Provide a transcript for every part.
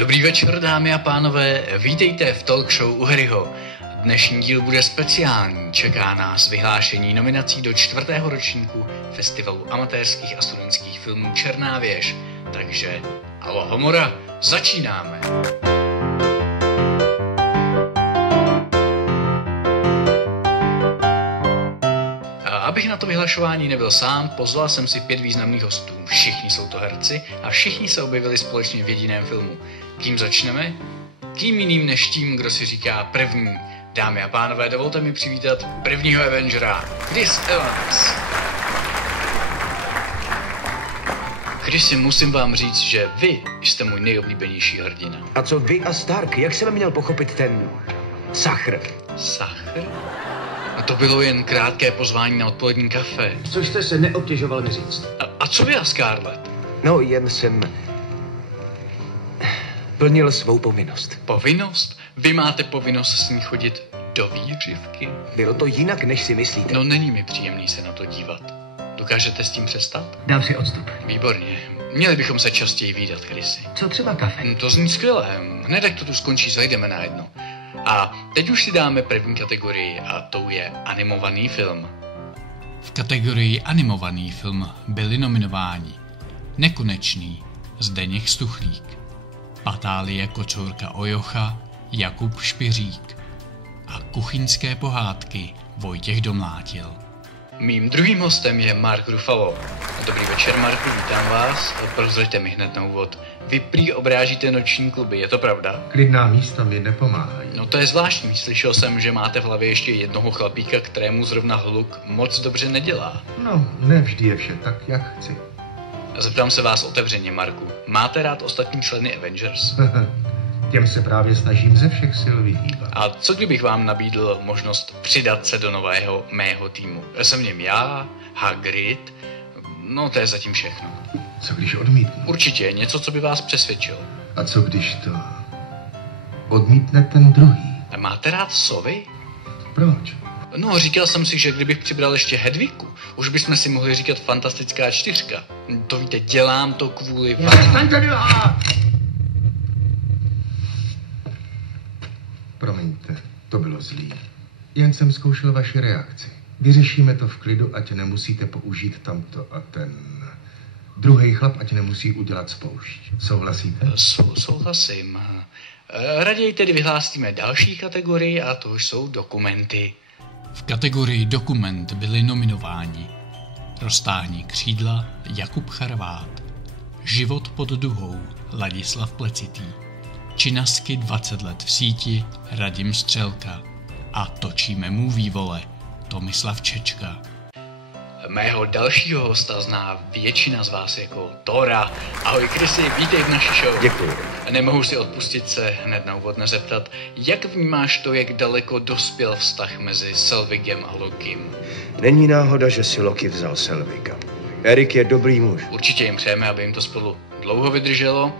Dobrý večer, dámy a pánové, vítejte v talk show u Harryho. Dnešní díl bude speciální, čeká nás vyhlášení nominací do 4. ročníku Festivalu amatérských a studentských filmů Černá věž. Takže, alohomora, začínáme! Abych na to vyhlašování nebyl sám, pozval jsem si 5 významných hostů. Všichni jsou to herci a všichni se objevili společně v jediném filmu. Kým začneme? Kým jiným než tím, kdo si říká první. Dámy a pánové, dovolte mi přivítat prvního Avengera, Chris Evans. Chrisi, musím vám říct, že vy jste můj nejoblíbenější hrdina. A co vy a Stark? Jak jsem měl pochopit ten sachr? Sachr? No to bylo jen krátké pozvání na odpolední kafe. Což jste se neobtěžoval mi říct. A co vy a Scarlett? No, jen jsem plnil svou povinnost. Povinnost? Vy máte povinnost s ní chodit do výřivky? Bylo to jinak, než si myslíte. No není mi příjemný se na to dívat. Dokážete s tím přestat? Dám si odstup. Výborně. Měli bychom se častěji vídat, Chrisi. Co třeba kafe? To zní skvěle. Hned jak to tu skončí, zajdeme na jedno. A teď už si dáme první kategorii a tou je animovaný film. V kategorii animovaný film byli nominováni Nekonečný Zdeněk Stuchlík, Patálie Kocourka Ojocha Jakub Špiřík a Kuchyňské pohádky Vojtěch Domlátil. Mým druhým hostem je Mark Ruffalo. Dobrý večer, Marku, vítám vás. Prozraďte mi hned na úvod. Vy prý obrážíte noční kluby, je to pravda? Klidná místa mi nepomáhají. No to je zvláštní, slyšel jsem, že máte v hlavě ještě jednoho chlapíka, kterému zrovna hluk moc dobře nedělá. No, nevždy je vše tak, jak chci. Zeptám se vás otevřeně, Marku. Máte rád ostatní členy Avengers? Těm se právě snažím ze všech sil vyhýbat. A co kdybych vám nabídl možnost přidat se do nového mého týmu? Jsem v něm já, Hagrid, no to je zatím všechno. Co když odmítnu? Určitě, něco, co by vás přesvědčilo. A co když to odmítne ten druhý? Máte rád sovy? Proč? No, říkal jsem si, že kdybych přibral ještě Hedviku, už bychom si mohli říkat Fantastická čtyřka. To víte, dělám to kvůli vám. Promiňte, to bylo zlý. Jen jsem zkoušel vaši reakci. Vyřešíme to v klidu, ať nemusíte použít tamto a ten druhý chlap, ať nemusí udělat spoušť. Souhlasíte? Souhlasím. Raději tedy vyhlásíme další kategorii a to jsou dokumenty. V kategorii dokument byli nominováni Roztáhni křídla Jakub Charvát, Život pod duhou Ladislav Plecitý, Činasky 20 let v síti Radim Střelka a Točíme movie vole Tomislav Čečka. Mého dalšího hosta zná většina z vás jako Thora. Ahoj Chrisi, vítej v naší show. Děkuju. Nemohu si odpustit se hned na úvod nezeptat, jak vnímáš to, jak daleko dospěl vztah mezi Selvigem a Lokim? Není náhoda, že si Loki vzal Selvika. Erik je dobrý muž. Určitě jim přejeme, aby jim to spolu dlouho vydrželo.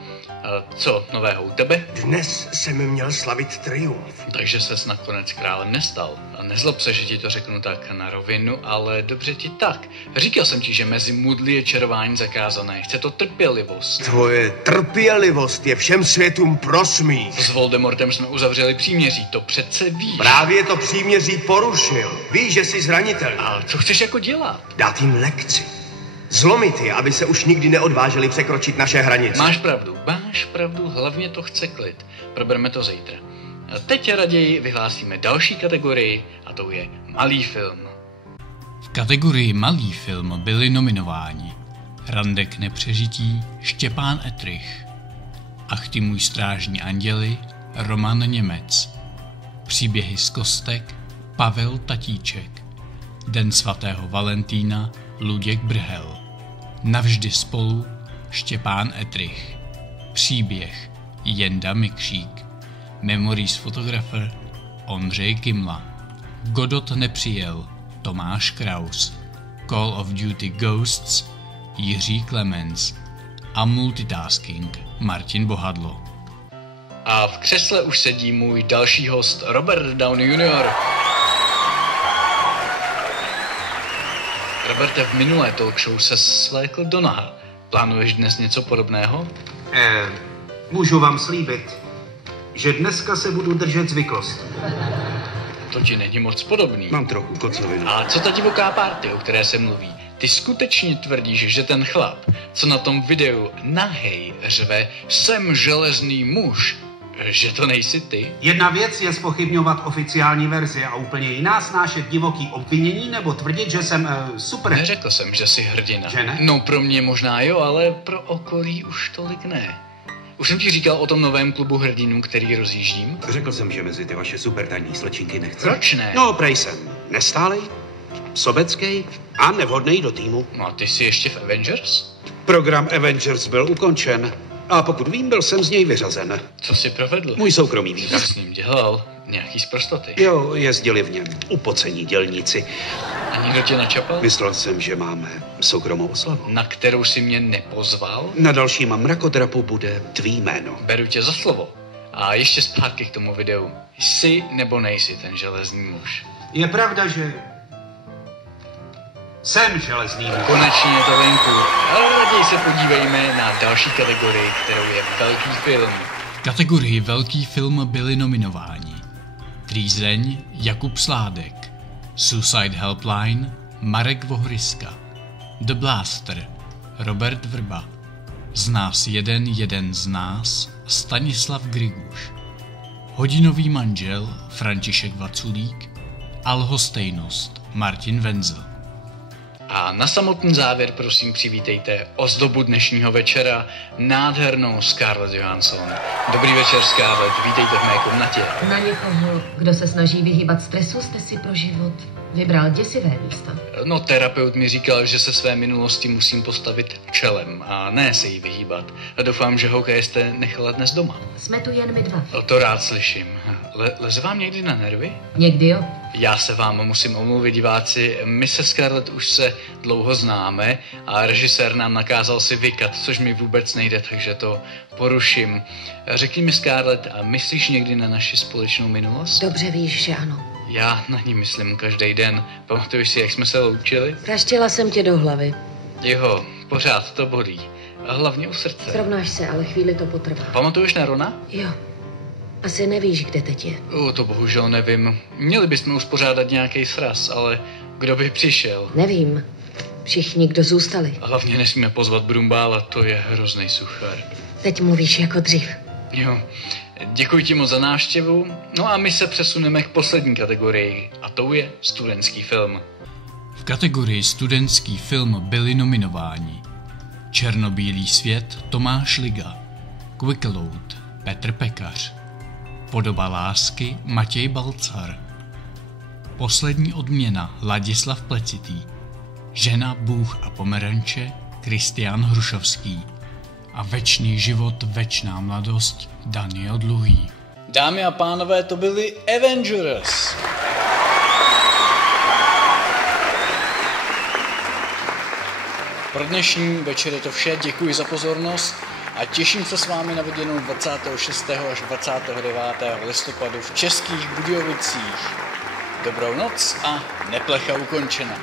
Co nového u tebe? Dnes jsem měl slavit triumf. Takže ses nakonec králem nestal. A nezlob se, že ti to řeknu tak na rovinu, ale dobře ti tak. Říkal jsem ti, že mezi mudly je čarování zakázané. Chce to trpělivost. Tvoje trpělivost je všem světům prosmích. S Voldemortem jsme uzavřeli příměří, to přece víš. Právě to příměří porušil. Víš, že jsi zranitelný. A co chceš jako dělat? Dát jim lekci. Zlomit je, aby se už nikdy neodvážili překročit naše hranice. Máš pravdu, hlavně to chce klid. Probereme to zítra. A teď raději vyhlásíme další kategorii a to je malý film. V kategorii malý film byli nominováni Randek nepřežití Štěpán Etrich, Ach ty můj strážní anděli Roman Němec, Příběhy z kostek Pavel Tatíček, Den svatého Valentína Luděk Brhel, Navždy spolu Štěpán Etrich, Příběh Jenda Mikšík, Memories Photographer Ondřej Kymla, Godot nepřijel Tomáš Kraus, Call of Duty Ghosts Jiří Klemens a Multitasking Martin Bohadlo. A v křesle už sedí můj další host Robert Downey Jr. Roberte, v minulé talk show se svlékl do naha. Plánuješ dnes něco podobného? Můžu vám slíbit, že dneska se budu držet zvyklosti. To ti není moc podobný. Mám trochu kocovinu. A co ta divoká party, o které se mluví? Ty skutečně tvrdíš, že ten chlap, co na tom videu nahej řve, jsem železný muž, že to nejsi ty? Jedna věc je zpochybňovat oficiální verzi a úplně jiná snášet divoký obvinění nebo tvrdit, že jsem super. Neřekl jsem, že jsi hrdina. Že ne? No pro mě možná jo, ale pro okolí už tolik ne. Už jsem ti říkal o tom novém klubu hrdinů, který rozjíždím? Řekl jsem, že mezi ty vaše super tajní slečinky nechci. Proč ne? No, prej jsem nestálej, sobecký a nevhodný do týmu. No a ty jsi ještě v Avengers? Program Avengers byl ukončen a pokud vím, byl jsem z něj vyřazen. Co jsi provedl? Můj soukromý Co výtah. jsi s ním dělal? Nějaký zprostoty? Jo, jezdili v něm upocení dělníci. A někdo tě načapal? Myslel jsem, že máme soukromou oslavu. Na kterou si mě nepozval? Na dalším mrakodrapu bude tvý jméno. Beru tě za slovo. A ještě zpátky k tomu videu. Jsi nebo nejsi ten železný muž? Je pravda, že jsem železný muž. Konečně je to venku. Ale raději se podívejme na další kategorii, kterou je velký film. V kategorii velký film byli nominováni Trýzeň Jakub Sládek, Suicide Helpline Marek Vohryska, The Blaster Robert Vrba, Z nás jeden z nás Stanislav Griguš, Hodinový manžel František Vaculík a Lhostejnost Martin Wenzel. A na samotný závěr prosím přivítejte ozdobu dnešního večera, nádhernou Scarlett Johansson. Dobrý večer, Scarlett, vítejte v mé komnatě. Na někoho, kdo se snaží vyhýbat stresu, jste si pro život vybral děsivé místo. No, terapeut mi říkal, že se své minulosti musím postavit čelem a ne se jí vyhýbat. A doufám, že hokeje jste nechala dnes doma. Jsme tu jen my dva. To rád slyším. Leze vám někdy na nervy? Někdy jo. Já se vám musím omluvit, diváci. My se Scarlett už se dlouho známe a režisér nám nakázal si vykat, což mi vůbec nejde, takže to poruším. Řekni mi, Scarlett, a myslíš někdy na naši společnou minulost? Dobře víš, že ano. Já na ní myslím každý den. Pamatuješ si, jak jsme se loučili? Praštila jsem tě do hlavy. Jo, pořád to bolí. A hlavně u srdce. Srovnáš se, ale chvíli to potrvá. Pamatuješ na Rona? Jo. Asi nevíš, kde teď je. To bohužel nevím. Měli bychom uspořádat nějaký sraz, ale kdo by přišel? Nevím. Všichni, kdo zůstali. A hlavně nesmíme pozvat Brumbála, to je hrozný suchar. Teď mluvíš jako dřív. Jo, děkuji ti moc za návštěvu. No a my se přesuneme k poslední kategorii, a tou je studentský film. V kategorii studentský film byli nominováni Černobílý svět Tomáš Liga, Quick Load Petr Pekař, Podoba lásky Matěj Balcar, Poslední odměna Ladislav Plecitý, Žena, Bůh a pomeranče Kristián Hrušovský a Večný život, večná mladost Daniel Dluhý. Dámy a pánové, to byli Avengers. Pro dnešní večer je to vše, děkuji za pozornost a těším se s vámi na viděnou 26. až 29. listopadu v Českých Budějovicích. Dobrou noc a neplecha ukončena.